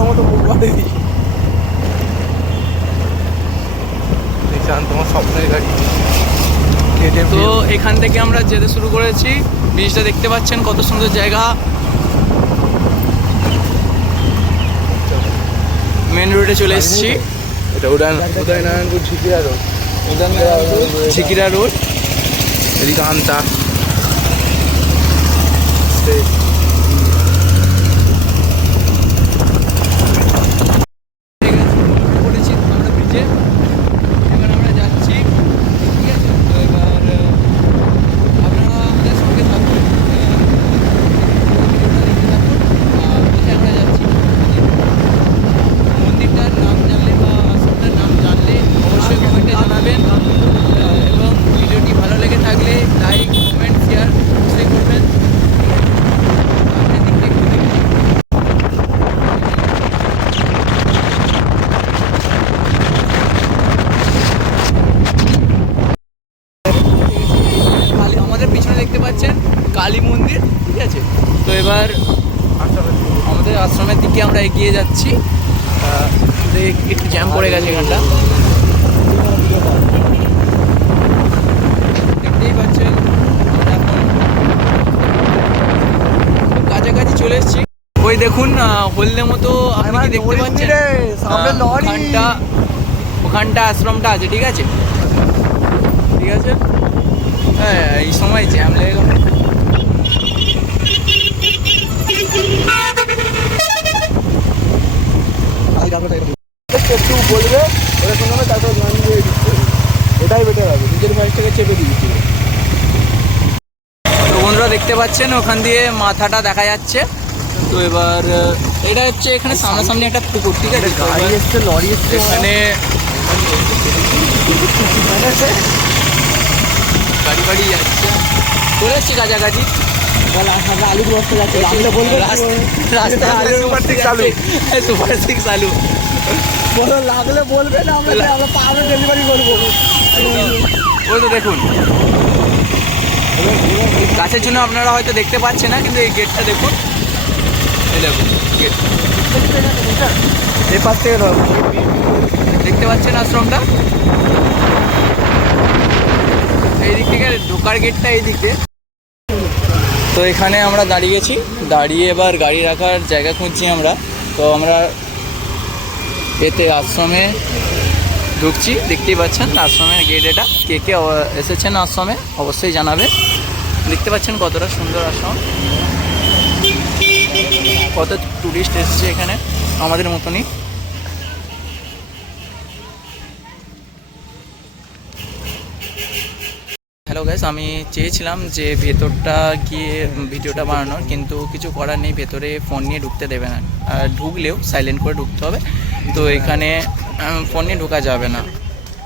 বোনের মতো মুখ বাড়িয়ে দিই। দেখছেন তোমার স্বপ্নের গাড়ি। তো এখান থেকে আমরা যেতে শুরু করেছি। ব্রিজটা দেখতে পাচ্ছেন কত সুন্দর জায়গা। মেন রোডে চলে এসেছি। এটা উদয়নারায়ণপুর ঝিকিরা রোড। ঝিকিরা রোড। এদিকে আমতা। পড়েছি আমরা ব্রিজে। এবার আমরা যাচ্ছি, ঠিক আছে? তো এবার আপনারা আমাদের সঙ্গে থাকুন, ভিডিওটা দেখতে থাকুন। কোথায় আমরা যাচ্ছি, মন্দিরটার নাম জানলে বা আশ্রমটার নাম জানলে অবশ্যই কমেন্টে জানাবেন। এবং ভিডিওটি ভালো লেগে থাকলে লাইক, কমেন্ট, শেয়ার অবশ্যই করবেন। সামনের দিকটা একটু দেখুন। আমাদের পিছনে দেখতে পাচ্ছেন কালী মন্দির, ঠিক আছে? তো এবার আমাদের আশ্রমের দিকে আমরা এগিয়ে যাচ্ছি। একটু জ্যাম পড়ে গেছে এখানটা, দেখতেই পাচ্ছেন। আমরা এখন খুব কাছাকাছি চলে এসেছি। ওই দেখুন হলদে মতো আপনি কি দেখতে পাচ্ছেন? ওখানটা আশ্রমটা আছে, ঠিক আছে? ঠিক আছে। হ্যাঁ, এই সময় জ্যাম লেগে গেল। একটু বলবে, ওরা শোনাবে, তারপর গান দিয়ে দিচ্ছে। এটাই বেটার হবে, নিজের ভয়েসটাকে চেপে দিয়েছি। তো বন্ধুরা দেখতে পাচ্ছেন ওখান দিয়ে মাথাটা দেখা যাচ্ছে। তো এবার এটা হচ্ছে এখানে সামনাসামনি একটা পুকুর, ঠিক আছে? গাড়ি এসছে, লরি এসছে, এখানে গাড়ি বাড়ি যাচ্ছে, চলে এসছি কাছাকাছি। আলু বস্তা যাচ্ছে, রাস্তা সুপার সিক্স আলু। সুপার সিক্স আলু বলো, লাগলে বলবে না, আমরা পাবে ডেলিভারি করবো। ওই তো দেখুন, গাছের জন্য আপনারা হয়তো দেখতে পাচ্ছেন না, কিন্তু এই গেটটা দেখুন, এই দেখুন গেট। এই পাশ থেকে দেখতে পাচ্ছেন আশ্রমটা, এই দিক থেকে ঢোকার গেটটা এই দিক দিয়ে। তো এখানে আমরা দাঁড়িয়েছি, দাঁড়িয়ে এবার গাড়ি রাখার জায়গা খুঁজছি আমরা। তো আমরা এতে আশ্রমে ঢুকছি, দেখতেই পাচ্ছেন আশ্রমের গেট এটা। কে কে এসেছেন আশ্রমে অবশ্যই জানাবে। দেখতে পাচ্ছেন কতটা সুন্দর আশ্রম, কত টুরিস্ট এসেছে এখানে আমাদের মতনই। হ্যালো গাইস, আমি চেয়েছিলাম যে ভেতরটা গিয়ে ভিডিওটা বানানোর, কিন্তু কিছু করার নেই, ভেতরে ফোন নিয়ে ঢুকতে দেবে না। আর ঢুকলেও সাইলেন্ট করে ঢুকতে হবে। তো এখানে ফোন নিয়ে ঢোকা যাবে না,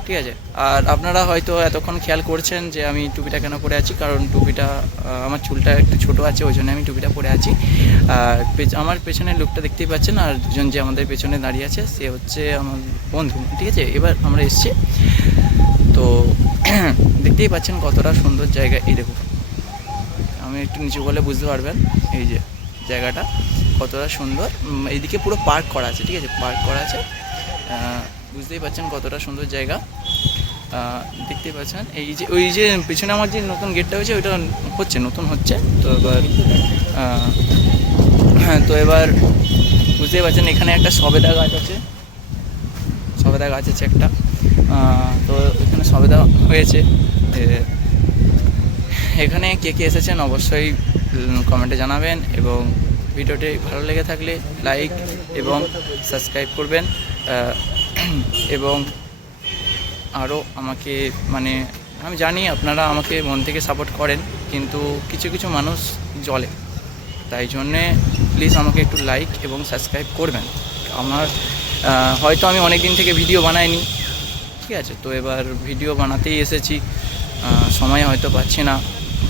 ঠিক আছে? আর আপনারা হয়তো এতক্ষণ খেয়াল করছেন যে আমি টুপিটা কেন পরে আছি, কারণ টুপিটা আমার চুলটা একটু ছোটো আছে, ওই জন্য আমি টুপিটা পরে আছি। আর আমার পেছনের লোকটা দেখতেই পাচ্ছেন, আর দুজন যে আমাদের পেছনে দাঁড়িয়ে আছে সে হচ্ছে আমার বন্ধু, ঠিক আছে? এবার আমরা এসছি, তো দেখতেই পাচ্ছেন কতটা সুন্দর জায়গা। এই দেখুন, আমি একটু নিচু করলে বুঝতে পারবেন এই যে জায়গাটা কতটা সুন্দর। এইদিকে পুরো পার্ক করা আছে, ঠিক আছে? পার্ক করা আছে, বুঝতেই পাচ্ছেন কতটা সুন্দর জায়গা। দেখতেই পাচ্ছেন এই যে ওই যে পিছনে আমার যে নতুন গেটটা হয়েছে ওইটা হচ্ছে, নতুন হচ্ছে। তো এবার বুঝতেই পারছেন এখানে একটা সবেদা গাছ আছে, সবেদা গাছ আছে একটা। তো এখানে সবেদা হয়েছে। এখানে কে কে এসেছেন অবশ্যই কমেন্টে জানাবেন, এবং ভিডিওটি ভালো লেগে থাকলে লাইক এবং সাবস্ক্রাইব করবেন। এবং আরও আমাকে আমি জানি আপনারা আমাকে মন থেকে সাপোর্ট করেন, কিন্তু কিছু কিছু মানুষ জ্বলে, তাই জন্যে প্লিজ আমাকে একটু লাইক এবং সাবস্ক্রাইব করবেন। আমার হয়তো আমি অনেক দিন থেকে ভিডিও বানাইনি, ঠিক আছে? তো এবার ভিডিও বানাতেই এসেছি, সময় হয়তো পাচ্ছি না।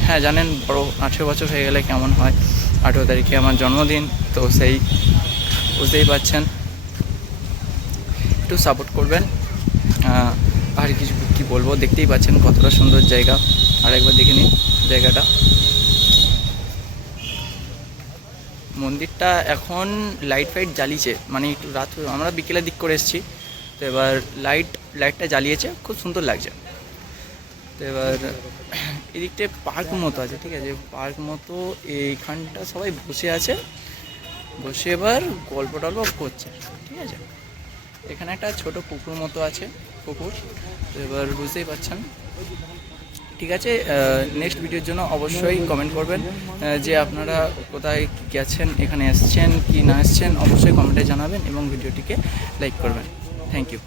হ্যাঁ জানেন, বড় 18 বছর হয়ে গেলে কেমন হয়। 18 তারিখে আমার জন্মদিন, তো সেই বুঝতেই পারছেন, একটু সাপোর্ট করবেন। আর কিছু কী বলবো, দেখতেই পাচ্ছেন কতটা সুন্দর জায়গা। আর একবার দেখে নিন জায়গাটা। মন্দিরটা এখন লাইট ফাইট জ্বালিয়েছে, মানে একটু রাত আমরা বিকেলের দিক করে এসেছি, তো এবার লাইটটা জ্বালিয়েছে, খুব সুন্দর লাগছে। তো এবার এদিকটা পার্ক মতো আছে, ঠিক আছে, পার্ক মতো এইখানটা সবাই বসে আছে, বসে এবার গল্প টল্প করছে, ঠিক আছে। এখানে একটা ছোট পুকুর মতো আছে, পুকুর, তো এবার বুঝতেই পারছেন। ঠিক আছে, নেক্সট ভিডিওর জন্য অবশ্যই কমেন্ট করবেন যে আপনারা কোথায় গেছেন, এখানে এসছেন কি না এসছেন, অবশ্যই কমেন্টে জানাবেন এবং ভিডিওটিকে লাইক করবেন। Thank you.